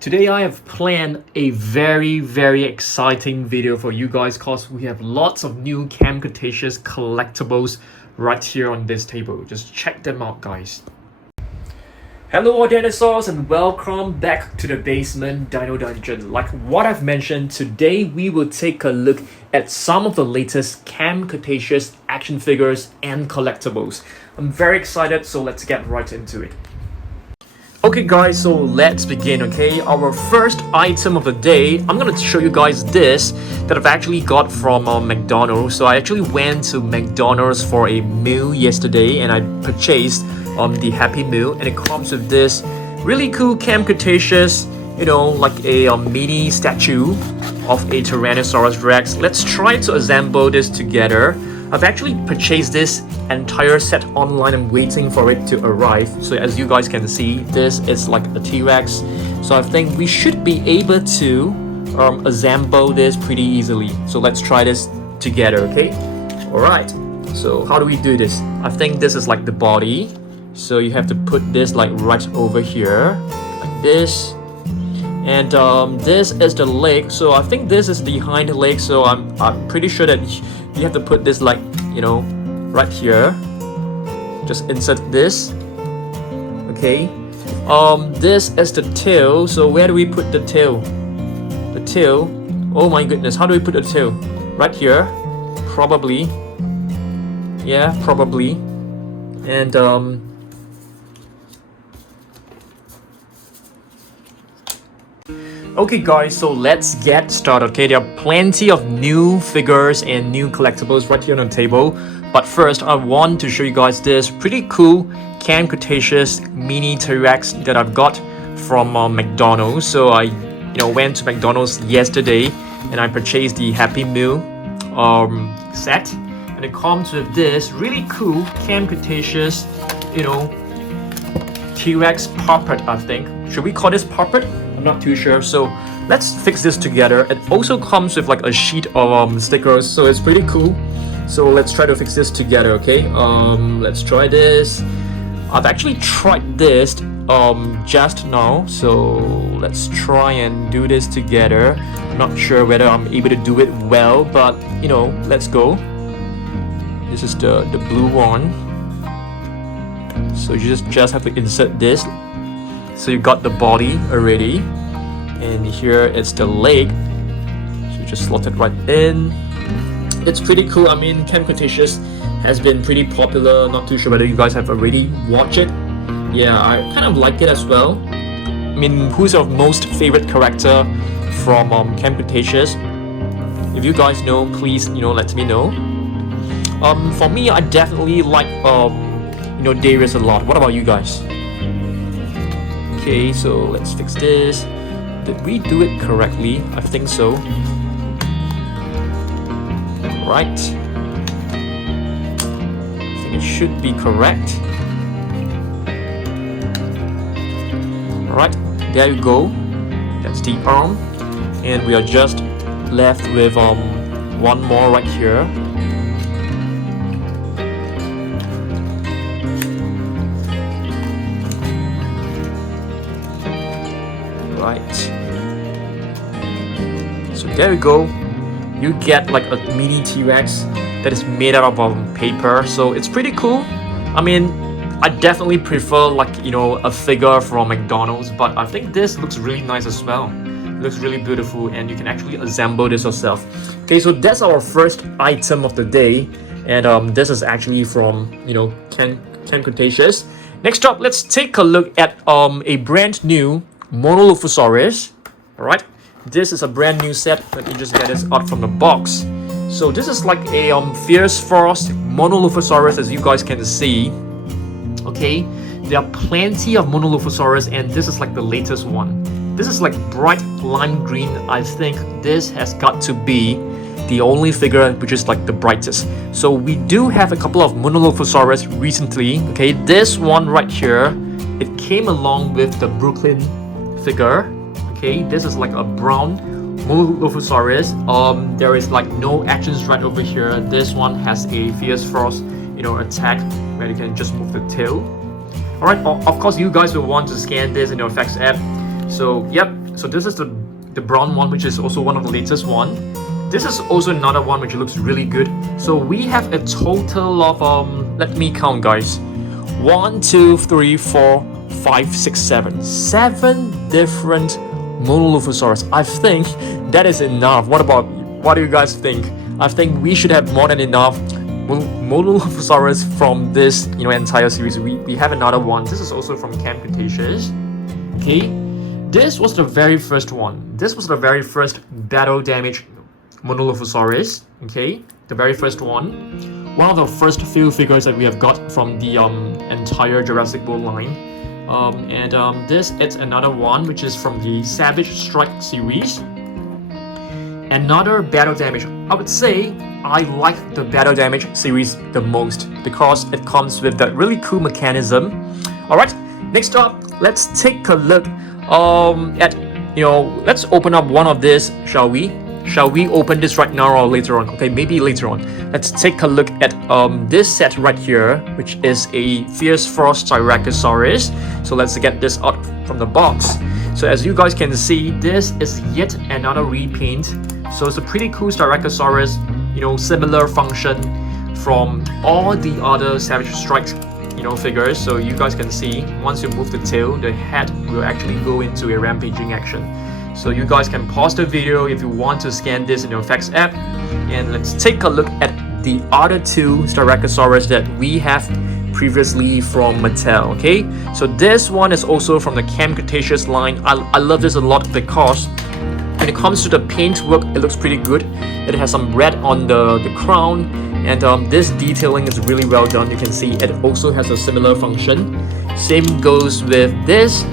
Today I have planned a very exciting video for you guys because we have lots of new Cretaceous collectibles right here on this table. Just check them out, guys. Hello all dinosaurs and welcome back to the basement Dino Dungeon. Like what I've mentioned, today we will take a look at some of the latest Cretaceous action figures and collectibles. I'm very excited, so let's get right into it. Okay guys, so let's begin, okay? Our first item of the day, I'm gonna show you guys this that I've actually got from McDonald. So I actually went to McDonald's for a meal yesterday and I purchased the Happy Meal, and it comes with this really cool Cretaceous, you know, like a mini statue of a Tyrannosaurus Rex. Let's try to assemble this together. I've actually purchased this entire set online. I'm waiting for it to arrive. So as you guys can see, this is like a T-Rex. So I think we should be able to assemble this pretty easily. So let's try this together, okay? Alright, so how do we do this? I think this is like the body. So you have to put this like right over here, like this. And this is the leg. So I think this is the hind leg. So I'm pretty sure that you have to put this like, you know, right here. Just insert this. Okay. This is the tail. So where do we put the tail? The tail. Oh my goodness, how do we put the tail? Right here. Probably. Yeah, probably. And okay guys, so let's get started. Okay, there are plenty of new figures and new collectibles right here on the table. But first, I want to show you guys this pretty cool Cretaceous mini T-Rex that I've got from McDonald's. So I, went to McDonald's yesterday and I purchased the Happy Meal set, and it comes with this really cool Cretaceous, T-Rex puppet. I think. Should we call this puppet? I'm not too sure. So let's fix this together. It also comes with like a sheet of stickers, so it's pretty cool. So let's try to fix this together, okay? Let's try this. I've actually tried this just now, so let's try and do this together. I'm not sure whether I'm able to do it well, but let's go. This is the blue one. So you just have to insert this. So you got the body already, and here it's the leg. So you just slot it right in. It's pretty cool. I mean, Cretaceous has been pretty popular. Not too sure whether you guys have already watched it. Yeah, I kind of like it as well. I mean, who's your most favorite character from Cretaceous? If you guys know, please let me know. For me, I definitely like Darius a lot. What about you guys? Okay, so let's fix this. Did we do it correctly? I think so. Right. I think it should be correct. Right, there you go. That's the arm. And we are just left with one more right here. Right. So there you go. You get like a mini T-Rex that is made out of paper. So it's pretty cool. I mean, I definitely prefer like a figure from McDonald's, but I think this looks really nice as well. It looks really beautiful, and you can actually assemble this yourself. Okay, so that's our first item of the day, and this is actually from Cretaceous. Next up, let's take a look at a brand new Monolophosaurus. Alright, this is a brand new set. Let me just get this out from the box. So this is like a fierce frost Monolophosaurus, as you guys can see. Okay, there are plenty of Monolophosaurus, and this is like the latest one. This is like bright lime green. I think this has got to be the only figure which is like the brightest. So we do have a couple of Monolophosaurus recently. Okay, this one right here, it came along with the Brooklyn figure. Okay, this is like a brown Monolophosaurus. There is like no actions right over here. This one has a fierce frost attack where you can just move the tail. Alright, of course you guys will want to scan this in your effects app. So yep, So this is the brown one, which is also one of the latest one. This is also another one which looks really good. So we have a total of let me count, guys. 1, 2, 3, 4, 5, 6, 7. 7 different Monolophosaurus. I think that is enough. What do you guys think? I think we should have more than enough Monolophosaurus from this entire series. We have another one. This is also from Camp Cretaceous. Okay, this was the very first one. This was the very first battle damage Monolophosaurus. Okay, the very first one. One of the first few figures that we have got from the entire Jurassic World line. This is another one which is from the Savage Strike series. Another battle damage. I would say I like the battle damage series the most because it comes with that really cool mechanism. Alright, next up, let's take a look at, let's open up one of this, shall we? Shall we open this right now or later on? Okay, maybe later on. Let's take a look at this set right here, which is a Fierce Frost Styracosaurus. So let's get this out from the box. So as you guys can see, this is yet another repaint. So it's a pretty cool Styracosaurus, similar function from all the other Savage Strike, figures. So you guys can see, once you move the tail, the head will actually go into a rampaging action. So you guys can pause the video if you want to scan this in your effects app. And let's take a look at the other two Styracosaurus that we have previously from Mattel. Okay, so this one is also from the Camp Cretaceous line. I love this a lot because when it comes to the paint work, it looks pretty good. It has some red on the crown, and this detailing is really well done. You can see it also has a similar function. Same goes with this.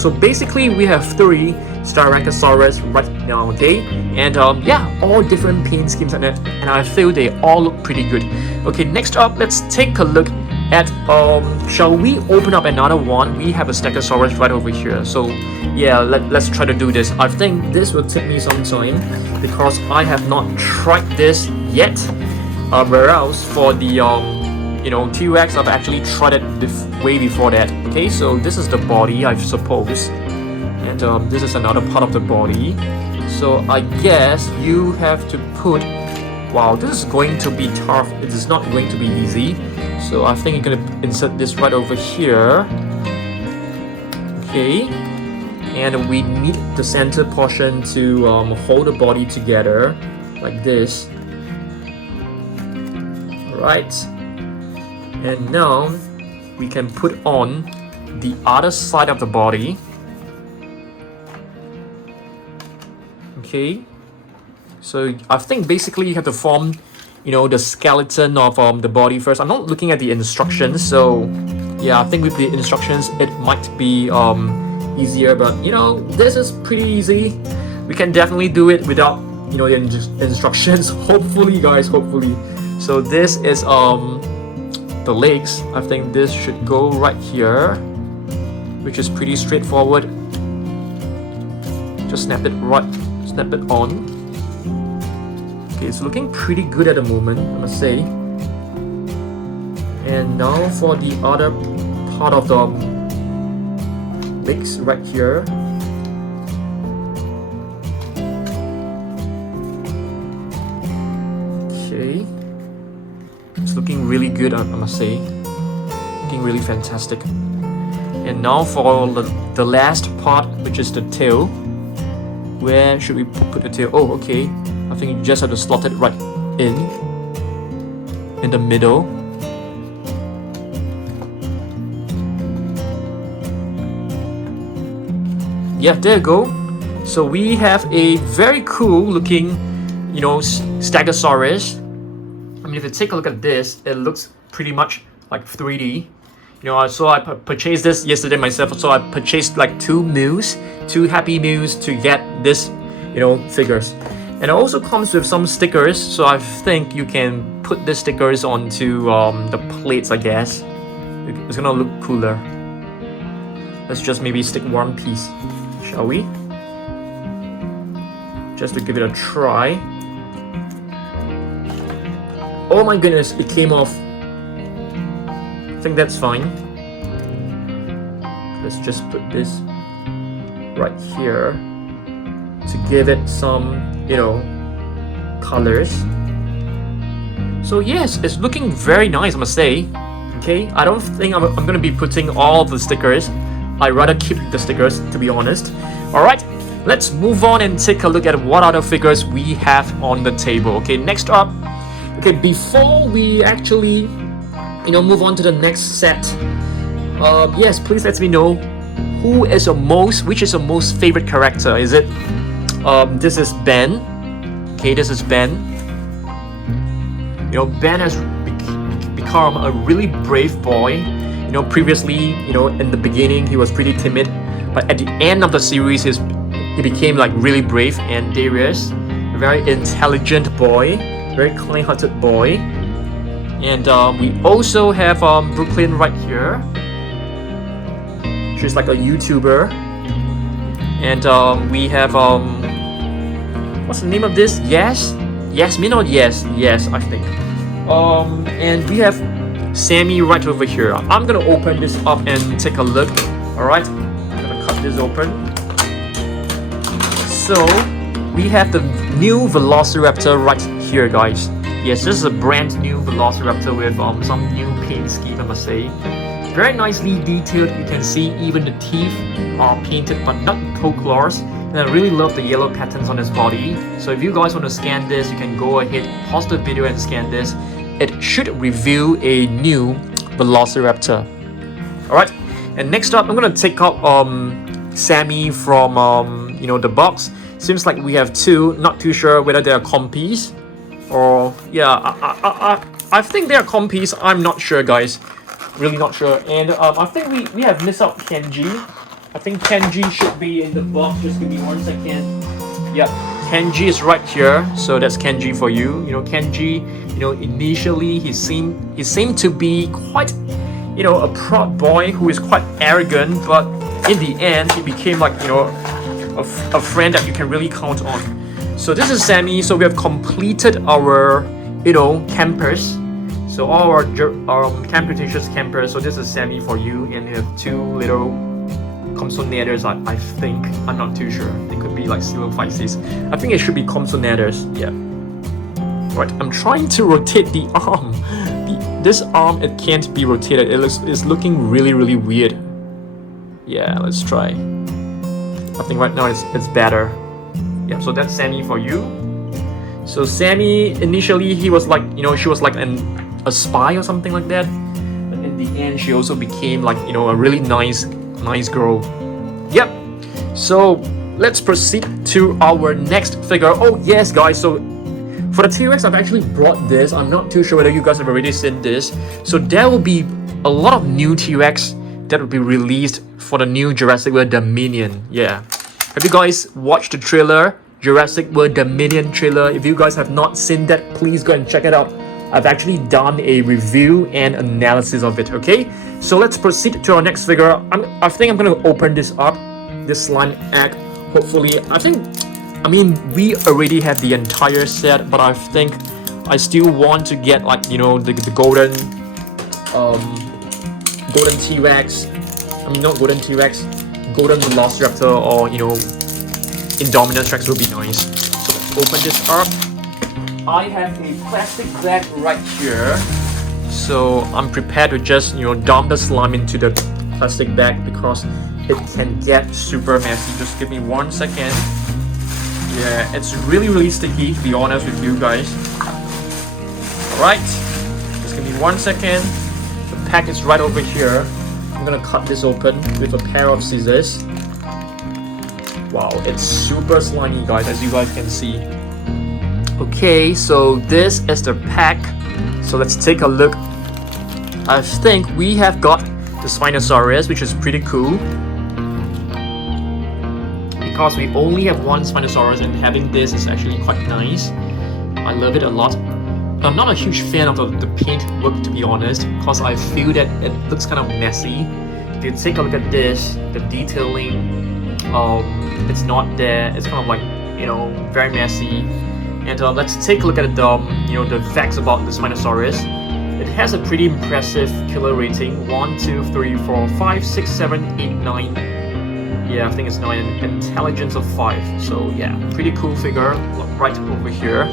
So basically we have 3 Styracosaurus right now, okay? And yeah, all different paint schemes on it, and I feel they all look pretty good. Okay, next up, let's take a look at shall we open up another one? We have a Stegosaurus right over here. So yeah, let's try to do this. I think this will take me some time because I have not tried this yet. Whereas for the TRex, I've actually tried it way before that. Okay, so this is the body, I suppose. And this is another part of the body. So I guess you have to put... Wow, this is going to be tough. It is not going to be easy. So I think you're going to insert this right over here. Okay. And we need the center portion to hold the body together. Like this. Alright. And now we can put on the other side of the body. Okay, so I think basically you have to form, the skeleton of the body first. I'm not looking at the instructions, so yeah, I think with the instructions it might be easier, but this is pretty easy. We can definitely do it without the instructions. Hopefully, guys, hopefully. So this is the legs. I think this should go right here, which is pretty straightforward. Just snap it on. Okay, it's looking pretty good at the moment, I must say. And now for the other part of the legs right here. Okay, it's looking really good, I must say. Looking really fantastic. And now for the last part, which is the tail. Where should we put the tail? Oh, okay. I think you just have to slot it right in the middle. Yeah, there you go. So we have a very cool looking, Stegosaurus. I mean, if you take a look at this, it looks pretty much like 3D. So I purchased this yesterday myself. So I purchased like 2 Happy Meals to get this, figures. And it also comes with some stickers. So I think you can put the stickers onto the plates, I guess. It's gonna look cooler. Let's just maybe stick one piece, shall we? Just to give it a try. Oh my goodness, it came off. I think that's fine. Let's just put this right here. to give it some, colors. So yes, it's looking very nice, I must say. Okay, I don't think I'm gonna be putting all the stickers. I'd rather keep the stickers, to be honest. Alright, let's move on and take a look at what other figures we have on the table. Okay, next up, okay, before we actually, move on to the next set, yes, please let me know which is your most favorite character. Is it, this is Ben. Okay, this is Ben. Ben has become a really brave boy. Previously, in the beginning, he was pretty timid, but at the end of the series, he became like really brave. And Darius, a very intelligent boy, very kind-hearted boy. And we also have Brooklyn right here. She's like a YouTuber. And we have what's the name of this? Yasmin or Yes, I think. And we have Sammy right over here. I'm gonna open this up and take a look. Alright, I'm gonna cut this open. So we have the new Velociraptor right here, guys. Yes, this is a brand new Velociraptor with some new paint scheme, I must say. Very nicely detailed. You can see even the teeth are painted, but not toe claws. And I really love the yellow patterns on his body. So if you guys want to scan this, you can go ahead, pause the video and scan this. It should reveal a new Velociraptor. Alright, and next up, I'm gonna take out Sammy from the box. Seems like we have two. Not too sure whether they are compies or I think they are compies. I'm not sure, guys. Really not sure. And I think we have missed out Kenji. I think Kenji should be in the box. Just give me 1 second. Yep, Kenji is right here. So that's Kenji for you. Kenji, initially he seemed to be quite, a proud boy who is quite arrogant, but in the end he became like, a friend that you can really count on. So this is Sammy. So we have completed our, campers. So all our Camp Cretaceous campers. So this is Sammy for you, and you have two little Compsognathers, I think. I'm not too sure. They could be like Silophyses. I think it should be Compsognathers. Yeah. Right. I'm trying to rotate the arm. This arm, it can't be rotated. It's looking really, really weird. Yeah. Let's try. I think right now it's better. Yeah. So that's Sammy for you. So Sammy, initially he was like, she was like a spy or something like that. But in the end, she also became like, a really nice girl. Yep. So let's proceed to our next figure. Oh yes, guys. So for the T-Rex, I've actually brought this. I'm not too sure whether you guys have already seen this. So there will be a lot of new T-Rex that will be released for the new Jurassic World Dominion. Yeah. Have you guys watched the trailer? Jurassic World Dominion trailer. If you guys have not seen that, please go and check it out. I've actually done a review and analysis of it, okay? So let's proceed to our next figure. I think I'm going to open this up, this slime egg. Hopefully, we already have the entire set, but I think I still want to get like, the golden T-Rex. Not golden T-Rex, golden Velociraptor, or, Indominus Rex would be nice. So let's open this up. I have a plastic bag right here, so I'm prepared to just dump the slime into the plastic bag because it can get super messy. Just give me 1 second. Yeah, it's really sticky, to be honest with you guys. Alright, just give me 1 second. The pack is right over here. I'm gonna cut this open with a pair of scissors. Wow, it's super slimy, guys, as you guys can see. Okay, so this is the pack. So let's take a look. I think we have got the Spinosaurus, which is pretty cool. Because we only have one Spinosaurus, and having this is actually quite nice. I love it a lot. I'm not a huge fan of the paint work, to be honest, because I feel that it looks kind of messy. If you take a look at this, the detailing, it's not there. It's kind of like, very messy. And let's take a look at the facts about the Spinosaurus. It has a pretty impressive killer rating. 1, 2, 3, 4, 5, 6, 7, 8, 9. Yeah, I think it's now an intelligence of 5. So yeah, pretty cool figure right over here.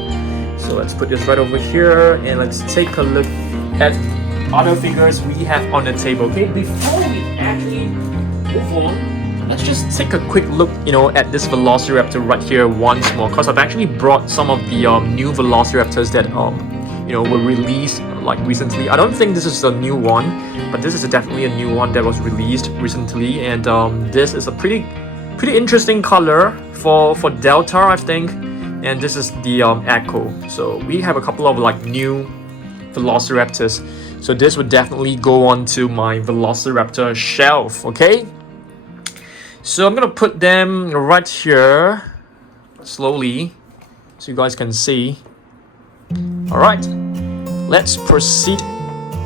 So let's put this right over here and let's take a look at other figures we have on the table. Okay, before we actually move on, let's just take a quick look, at this Velociraptor right here once more, because I've actually brought some of the new Velociraptors that were released like recently. I don't think this is a new one, but this is definitely a new one that was released recently, and this is a pretty interesting color for Delta, I think, and this is the Echo. So we have a couple of like new Velociraptors. So this would definitely go on to my Velociraptor shelf, okay? So I'm gonna put them right here slowly so you guys can see. All right, let's proceed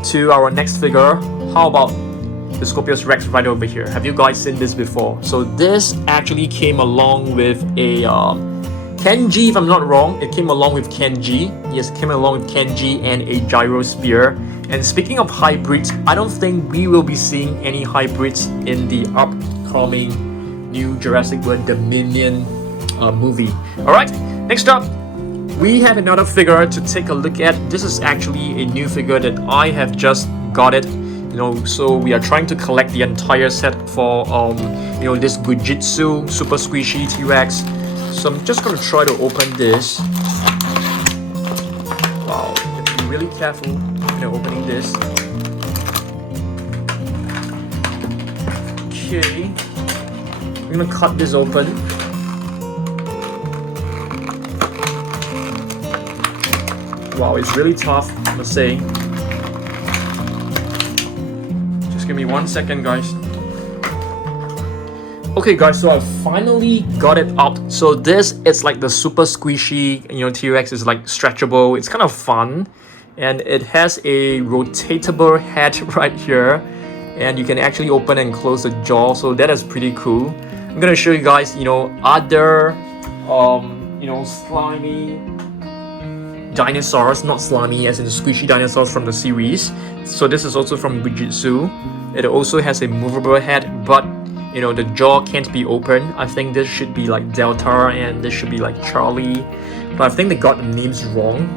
to our next figure. How about the Scorpios Rex right over here? Have you guys seen this before? So this actually came along with a Kenji, if I'm not wrong. It came along with Kenji. Yes, it came along with Kenji and a gyro spear. And speaking of hybrids, I don't think we will be seeing any hybrids in the upcoming new Jurassic World Dominion movie. Alright, next up, we have another figure to take a look at. This is actually a new figure that I have just got it. So we are trying to collect the entire set for this Gujitsu super squishy T-Rex. So I'm just gonna try to open this. Wow, you have to be really careful opening this. Okay, I'm gonna cut this open. Wow, it's really tough, I must say. Just give me 1 second, guys. Okay guys, so I finally got it out. So this is like the super squishy, T-Rex is like stretchable. It's kind of fun. And it has a rotatable head right here. And you can actually open and close the jaw. So that is pretty cool. I'm gonna show you guys, other, slimy dinosaurs. Not slimy as in the squishy dinosaurs from the series. So this is also from Gujitsu. It also has a movable head, but the jaw can't be open. I think this should be like Delta and this should be like Charlie, but I think they got the names wrong.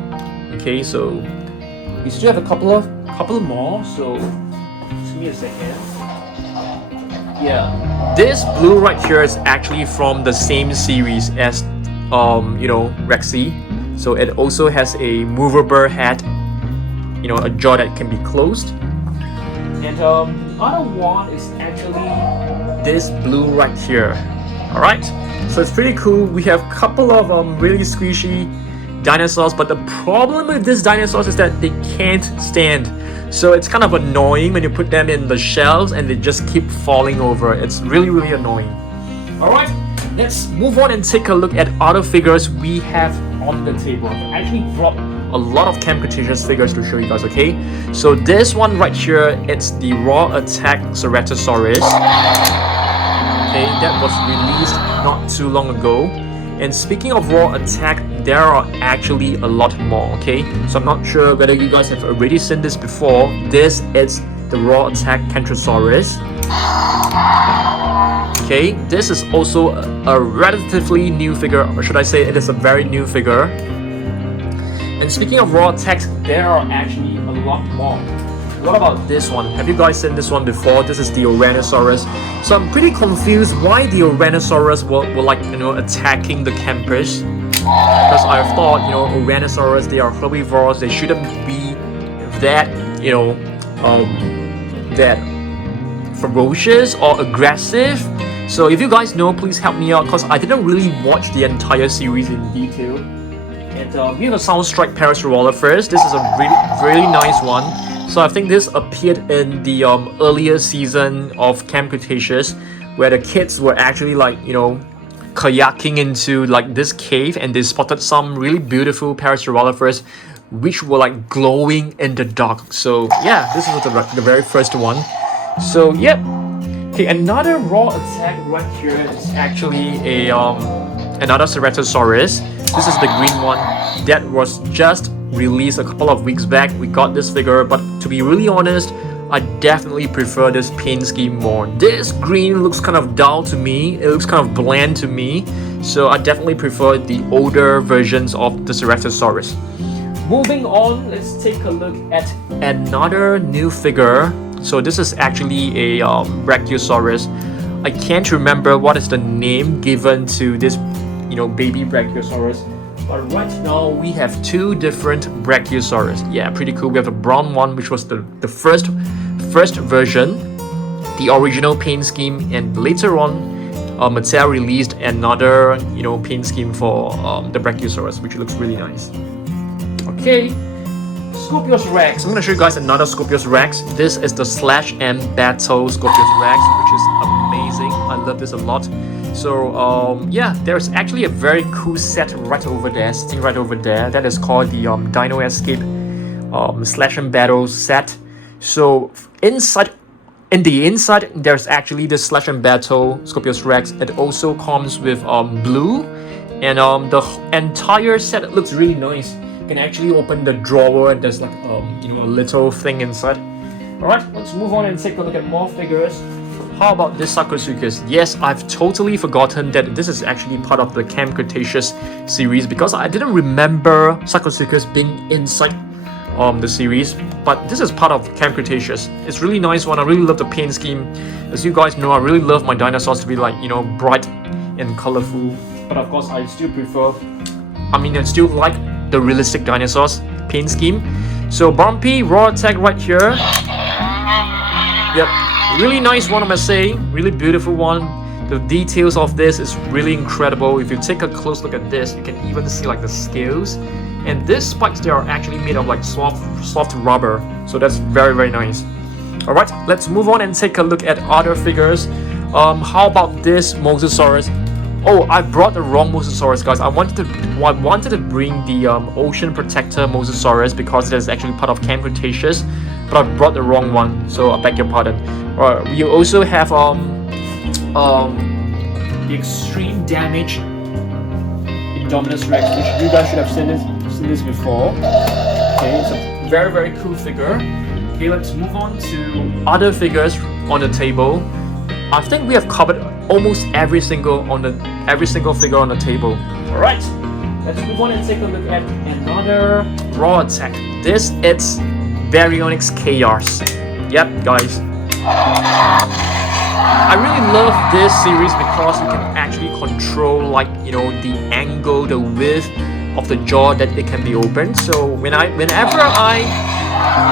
Okay, so we still have a couple more, so just give me a second. Yeah, this blue right here is actually from the same series as Rexy. So it also has a movable head, a jaw that can be closed. And the other one is actually this blue right here. Alright, so it's pretty cool. We have a couple of really squishy dinosaurs, but the problem with these dinosaurs is that they can't stand. So it's kind of annoying when you put them in the shelves and they just keep falling over. It's really annoying. Alright, let's move on and take a look at other figures we have on the table. I actually brought a lot of Camp Cretaceous figures to show you guys, okay? So this one right here, it's the Raw Attack Ceratosaurus. Okay, that was released not too long ago. And speaking of Raw Attack, there are actually a lot more, okay? So I'm not sure whether you guys have already seen this before. This is the Raw Attack Carnotaurus. Okay, this is also a relatively new figure, or should I say it is a very new figure. And speaking of raw attacks, there are actually a lot more. What about this one? Have you guys seen this one before? This is the Tyrannosaurus. So I'm pretty confused why the Tyrannosaurus were like, attacking the campers. Because I thought, Tyrannosaurus, they are herbivores, they shouldn't be that, that ferocious or aggressive. So if you guys know, please help me out, because I didn't really watch the entire series in detail. And we have a Soundstrike Parasaurolophus. This is a really nice one. So I think this appeared in the earlier season of Camp Cretaceous, where the kids were actually like, kayaking into like this cave, and they spotted some really beautiful Parasaurolophus which were like glowing in the dark. So yeah, this is the very first one. So yep. Okay, another raw attack right here is actually a another Ceratosaurus. This is the green one that was just released a couple of weeks back. We got this figure, but to be really honest, I definitely prefer this paint scheme more. This green looks kind of dull to me. It looks kind of bland to me. So I definitely prefer the older versions of the Styracosaurus. Moving on, let's take a look at another new figure. So this is actually a Brachiosaurus. I can't remember what is the name given to this, baby Brachiosaurus. But right now we have two different Brachiosaurus. Yeah, pretty cool. We have a brown one, which was the first version, the original paint scheme, and later on, Mattel released another paint scheme for the Brachiosaurus, which looks really nice. Okay, Scorpios Rex. I'm gonna show you guys another Scorpios Rex. This is the /M Battle Scorpios Rex, which is amazing. I love this a lot. So yeah, there's actually a very cool set right over there, sitting right over there. That is called the Dino Escape /M Battle set. So in the inside, there's actually the /M Battle Scorpios Rex. It also comes with blue, and the entire set looks really nice. You can actually open the drawer, and there's like a little thing inside. All right, let's move on and take a look at more figures. How about this Sarcosuchus? Yes, I've totally forgotten that this is actually part of the Camp Cretaceous series because I didn't remember Sarcosuchus being inside the series, but this is part of Camp Cretaceous. It's really nice one. I really love the paint scheme. As you guys know, I really love my dinosaurs to be like bright and colorful, but of course I still I still like the realistic dinosaurs paint scheme. So bumpy raw attack right here. Yep, really nice one, I must say. Really beautiful one. The details of this is really incredible. If you take a close look at this, you can even see like the scales. And these spikes, they are actually made of like soft rubber. So that's very, very nice. Alright, let's move on and take a look at other figures. How about this Mosasaurus? Oh, I brought the wrong Mosasaurus, guys. I wanted to bring the Ocean Protector Mosasaurus because it is actually part of Camp Cretaceous, but I brought the wrong one, so I beg your pardon. Alright, we also have the extreme damage Indominus Rex, which you guys should have seen this before. Okay, it's a very, very cool figure. Okay, let's move on to other figures on the table. I think we have covered almost every single figure on the table. Alright, let's move on and take a look at another raw attack. This is Baryonyx Chaos. Yep, guys. I really love this series because you can actually control the angle, the width of the jaw that it can be opened. So whenever I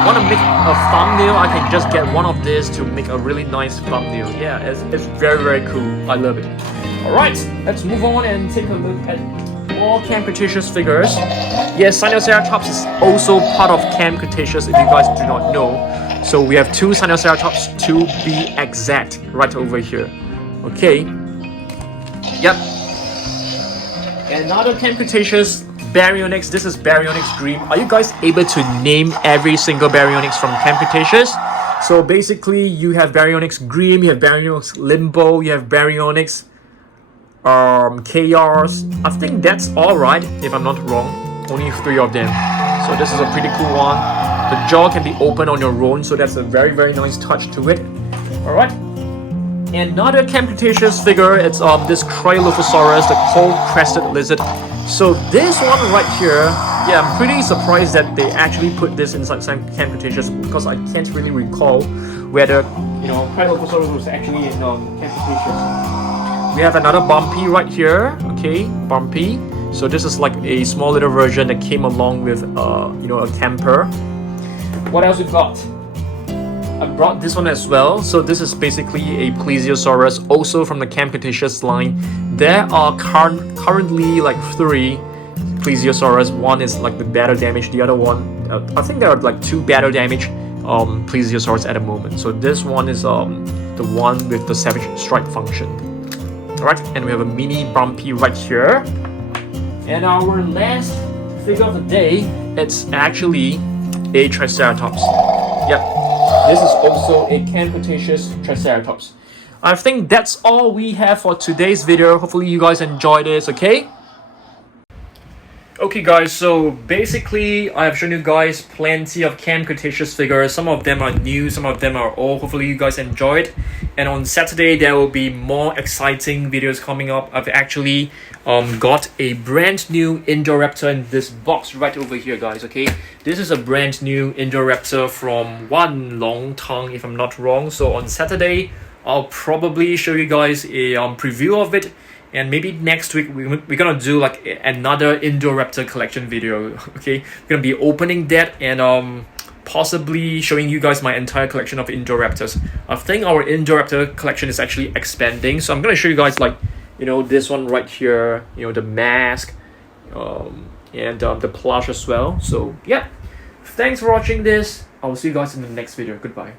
want to make a thumbnail, I can just get one of these to make a really nice thumbnail. Yeah, it's very, very cool. I love it. Alright, let's move on and take a look at more Camp Cretaceous figures. Yes, Sinoceratops is also part of Camp Cretaceous if you guys do not know. So we have two Sinoceratops to be exact right over here. Okay. Yep. Another Camp Cretaceous Baryonyx. This is Baryonyx Green. Are you guys able to name every single Baryonyx from Camp Cretaceous? So basically, you have Baryonyx Green, you have Baryonyx Limbo, you have Baryonyx Chaos. I think that's all right, if I'm not wrong. Only 3 of them. So this is a pretty cool one. The jaw can be open on your own, so that's a very, very nice touch to it. All right. Another Camp Cretaceous figure, it's this Ankylosaurus, the cold-crested lizard. So this one right here, yeah, I'm pretty surprised that they actually put this inside Camp Cretaceous because I can't really recall whether Ankylosaurus was actually in Camp Cretaceous. We have another Bumpy right here. Okay, Bumpy. So this is like a small little version that came along with a camper. What else we got? I brought this one as well. So this is basically a Plesiosaurus, also from the Camp Cretaceous line. There are currently like 3 Plesiosaurus. One is like the battle damage. The other one, I think there are like 2 battle damage Plesiosaurus at the moment. So this one is the one with the Savage Strike function. Alright, and we have a mini Bumpy right here. And our last figure of the day, it's actually a Triceratops. Yep, this is also a Camp Cretaceous Triceratops. I think that's all we have for today's video. Hopefully you guys enjoyed this, okay? Okay guys, so basically I have shown you guys plenty of Camp Cretaceous figures. Some of them are new, some of them are old. Hopefully you guys enjoyed. And on Saturday there will be more exciting videos coming up. I've actually got a brand new Indoraptor in this box right over here guys, okay? This is a brand new Indoraptor from Wan Long Tang if I'm not wrong. So on Saturday I'll probably show you guys a preview of it. And maybe next week we're gonna do like another Indoraptor collection video, okay? We're gonna be opening that and possibly showing you guys my entire collection of Indoraptors. I think our Indoraptor collection is actually expanding, so I'm gonna show you guys like, you know, this one right here, you know, the mask, and the plush as well. So yeah, thanks for watching this. I will see you guys in the next video. Goodbye.